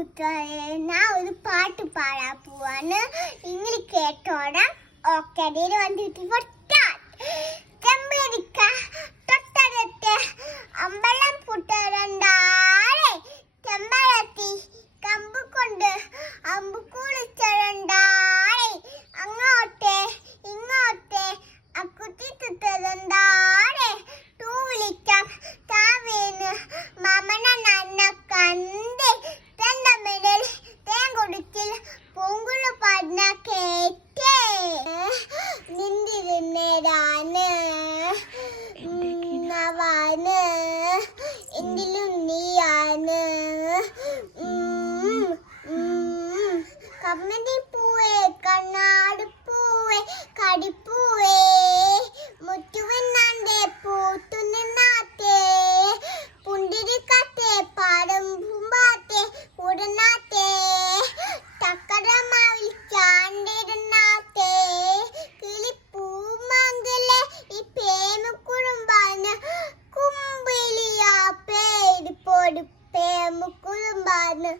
ഞാൻ ഒരു പാട്ട് പാടാൻ പോവാണ്. നിങ്ങൾ കേട്ടോടാ. ഓക്കെ, അതിൽ വന്നിട്ട് ചെമ്പരിക്ക തൊട്ടടുത്ത് അമ്പലം പുട്ടരണ്ടാളെ ചെമ്പരത്തി കമ്പ് കൊണ്ട് അമ്പ് കുളിച്ചരണ്ടാളെ അങ്ങോട്ടെ ഇങ്ങോട്ടെ അക്കുത്തി തുത്തരണ്ടാളെ തൂ വിളിക്കാം താവേന്ന് മമന നന്ന കണ്ട് തെന്തമിടൽ തേൻ കൊടുക്കിൽ പൂങ്കുളു പാടുന്ന കേട്ടേ നിന്നിരുന്നേരാണ് നവാണ് എന്തിലും നീയാണ് കമ്മതി പൂവേ കണ്ണാട് പൂവേ കടിപ്പൂവേ മുറ്റുവെന്നാന്റെ പൂത്തു നിന്നാത്തേ പുണ്ടിരിക്കാത്തേ പാടം പൂമ്പാത്തേ ഉടനാത്തേ തക്കടമാവിൽ ചാണ്ടിരുന്നാത്തേ കിളിപ്പൂമംഗലെ ഈ പേമുക്കുറുമ്പാന് കുമ്പിളിയാ പേര് പൊടി പേമുക്കുറുമ്പാന്